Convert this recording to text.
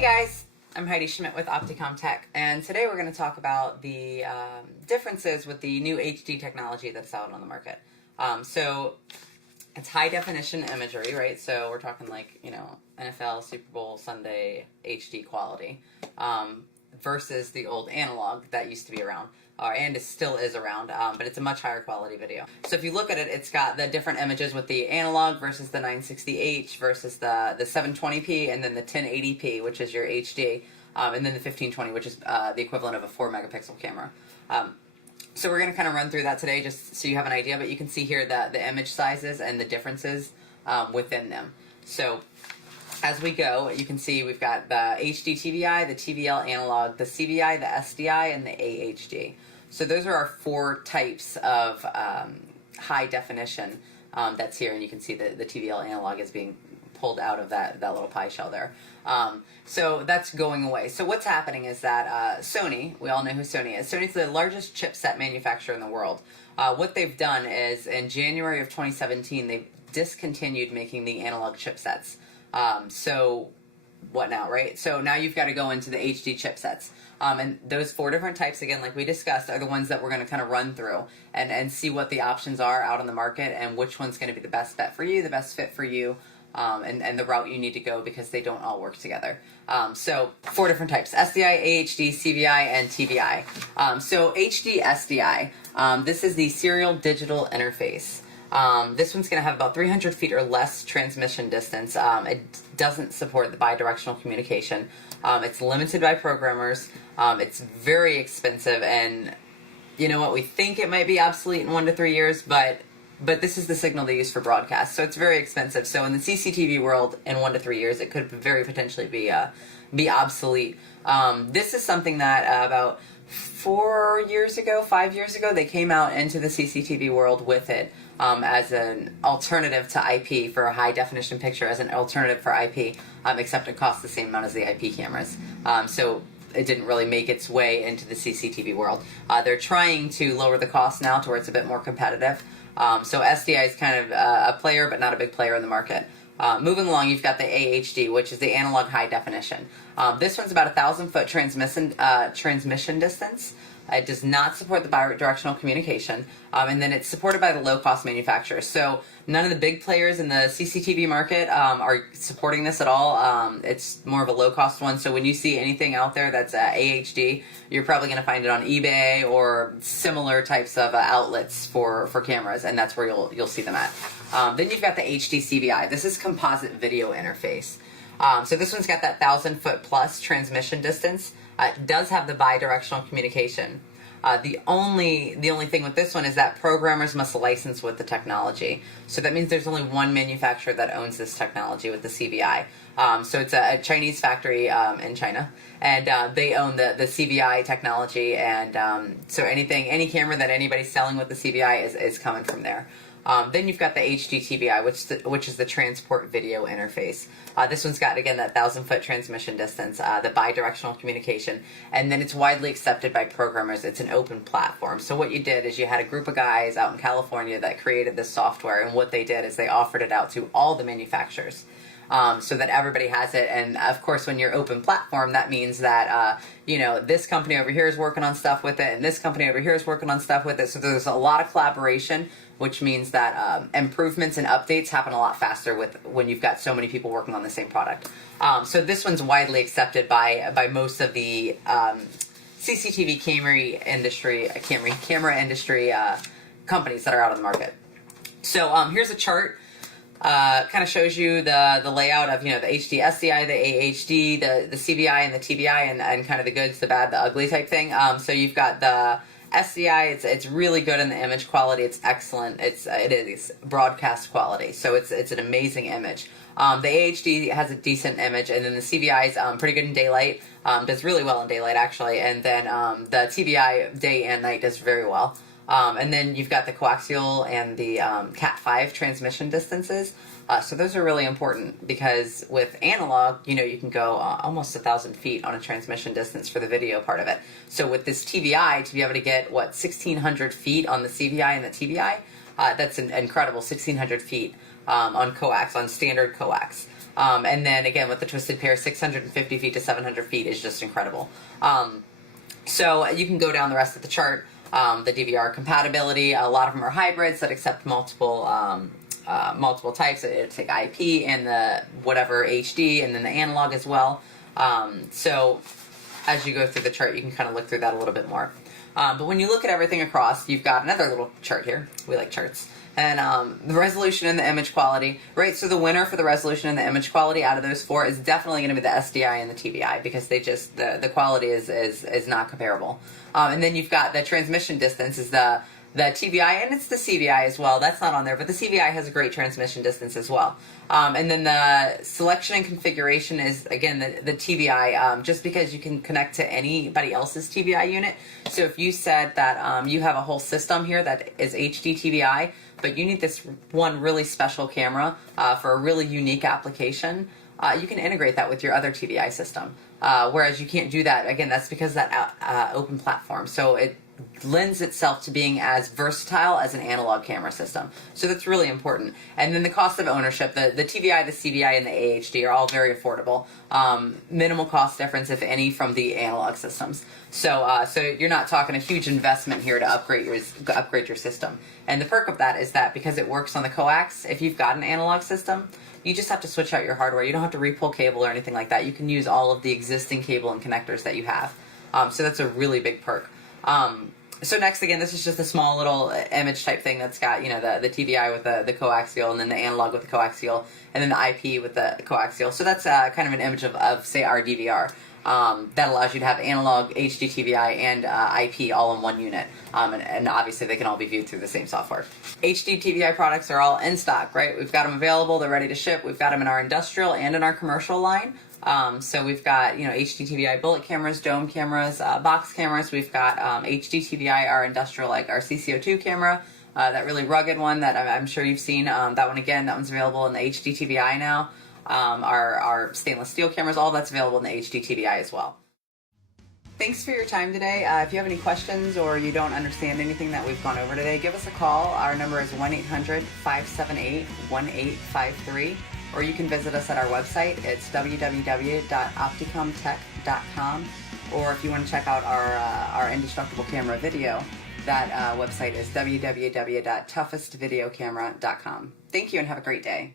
Hey guys, I'm Heidi Schmidt with Opticom Tech, and today we're going to talk about the differences with the new HD technology that's out on the market. So it's high definition imagery, right? So we're talking like, NFL, Super Bowl, Sunday, HD quality, versus the old analog that used to be around. And it still is around, but it's a much higher quality video. So if you look at it, it's got the different images with the analog versus the 960H versus the 720p and then the 1080p, which is your HD, and then the 1520, which is the equivalent of a 4 megapixel camera. So we're going to kind of run through that today just so you have an idea, but you can see here the image sizes and the differences within them. So as we go, you can see we've got the HDTVI, the TVL analog, the CVI, the SDI, and the AHD. So those are our four types of high definition that's here, and you can see the TVL analog is being pulled out of that little pie shell there. So that's going away. So what's happening is that Sony, we all know who Sony is. Sony's the largest chipset manufacturer in the world. What they've done is in January of 2017, they've discontinued making the analog chipsets. So what now, right? So now you've got to go into the HD chipsets. And those four different types, again, like we discussed, are the ones that we're going to kind of run through and see what the options are out on the market and which one's going to be the best bet for you, the best fit for you, and the route you need to go because they don't all work together. So four different types: SDI, AHD, CVI, and TVI. So HD SDI, this is the serial digital interface. This one's going to have about 300 feet or less transmission distance. It doesn't support the bidirectional communication. It's limited by programmers. It's very expensive, and you know what? We think it might be obsolete in 1 to 3 years, but this is the signal they use for broadcast, so it's very expensive. So in the CCTV world, in 1 to 3 years, it could very potentially be obsolete. This is something that about 5 years ago, they came out into the CCTV world with it as an alternative to IP for a high definition picture, as an alternative for IP, except it costs the same amount as the IP cameras. So it didn't really make its way into the CCTV world. They're trying to lower the cost now to where it's a bit more competitive. So SDI is kind of a player, but not a big player in the market. Moving along, you've got the AHD, which is the analog high definition. This one's about 1,000-foot transmission distance. It does not support the bidirectional communication, and then it's supported by the low-cost manufacturers. So none of the big players in the CCTV market are supporting this at all. It's more of a low-cost one. So when you see anything out there that's AHD, you're probably going to find it on eBay or similar types of outlets for cameras, and that's where you'll see them at. Then you've got the HD CVI. This is composite video interface. So this one's got that 1,000-foot plus transmission distance. It does have the bidirectional communication. The only thing with this one is that programmers must license with the technology. So that means there's only one manufacturer that owns this technology with the CVI. So it's a Chinese factory in China, and they own the CVI technology. And so any camera that anybody's selling with the CVI is coming from there. Then you've got the HDTVI, which is the transport video interface. This one's got, again, that 1,000-foot transmission distance, the bidirectional communication, and then it's widely accepted by programmers. It's an open platform. So what you did is you had a group of guys out in California that created this software, and what they did is they offered it out to all the manufacturers. So that everybody has it. And of course, when you're open platform, that means that, this company over here is working on stuff with it, and this company over here is working on stuff with it. So there's a lot of collaboration, which means that improvements and updates happen a lot faster when you've got so many people working on the same product. So this one's widely accepted by most of the CCTV camera industry companies that are out on the market. So here's a chart. Kind of shows you the layout of, the HD SDI, the AHD, the CVI, and the TVI, and kind of the goods, the bad, the ugly type thing. So you've got the SDI. It's really good in the image quality. It's excellent. It is broadcast quality. So it's an amazing image. The AHD has a decent image, and then the CVI is pretty good in daylight. Does really well in daylight, actually. And then the TVI day and night does very well. And then you've got the coaxial and the Cat5 transmission distances. So those are really important because with analog, you can go almost 1,000 feet on a transmission distance for the video part of it. So with this TVI, to be able to get, 1,600 feet on the CVI and the TVI, that's an incredible 1,600 feet. on coax, on standard coax. And then again, with the twisted pair, 650 feet to 700 feet is just incredible. So you can go down the rest of the chart. The DVR compatibility, a lot of them are hybrids that accept multiple types. It's like IP and the whatever HD, and then the analog as well. So as you go through the chart, you can kind of look through that a little bit more. But when you look at everything across, you've got another little chart here. We like charts. And the resolution and the image quality, right? So the winner for the resolution and the image quality out of those four is definitely going to be the SDI and the TVI, because they just, the quality is not comparable. And then you've got the transmission distance is the TVI, and it's the CVI as well. That's not on there, but the CVI has a great transmission distance as well. And then the selection and configuration is, again, the TVI, just because you can connect to anybody else's TVI unit. So if you said that you have a whole system here that is HDTVI, but you need this one really special camera for a really unique application, you can integrate that with your other TVI system. Whereas you can't do that, again, that's because of that open platform. So it lends itself to being as versatile as an analog camera system. So that's really important. And then the cost of ownership, the TVI, the CVI, and the AHD are all very affordable. Minimal cost difference, if any, from the analog systems. So you're not talking a huge investment here to upgrade your system. And the perk of that is that because it works on the coax, if you've got an analog system, you just have to switch out your hardware. You don't have to re-pull cable or anything like that. You can use all of the existing cable and connectors that you have. So that's a really big perk. So next, again, this is just a small little image type thing that's got, you know, the TVI with the coaxial, and then the analog with the coaxial, and then the IP with the coaxial. So that's kind of an image of say, our DVR. That allows you to have analog, HDTVI, and IP all in one unit. And obviously they can all be viewed through the same software. HDTVI products are all in stock, right? We've got them available, they're ready to ship. We've got them in our industrial and in our commercial line. So we've got, you know, HDTVI bullet cameras, dome cameras, box cameras. We've got HDTVI, our industrial, like our CCO2 camera, that really rugged one that I'm sure you've seen. That one again, that one's available in the HDTVI now. Our stainless steel cameras, all that's available in the HDTVI as well. Thanks for your time today. If you have any questions or you don't understand anything that we've gone over today, give us a call. Our number is 1-800-578-1853, or you can visit us at our website. It's www.opticomtech.com, or if you want to check out our indestructible camera video, that website is www.toughestvideocamera.com. Thank you and have a great day.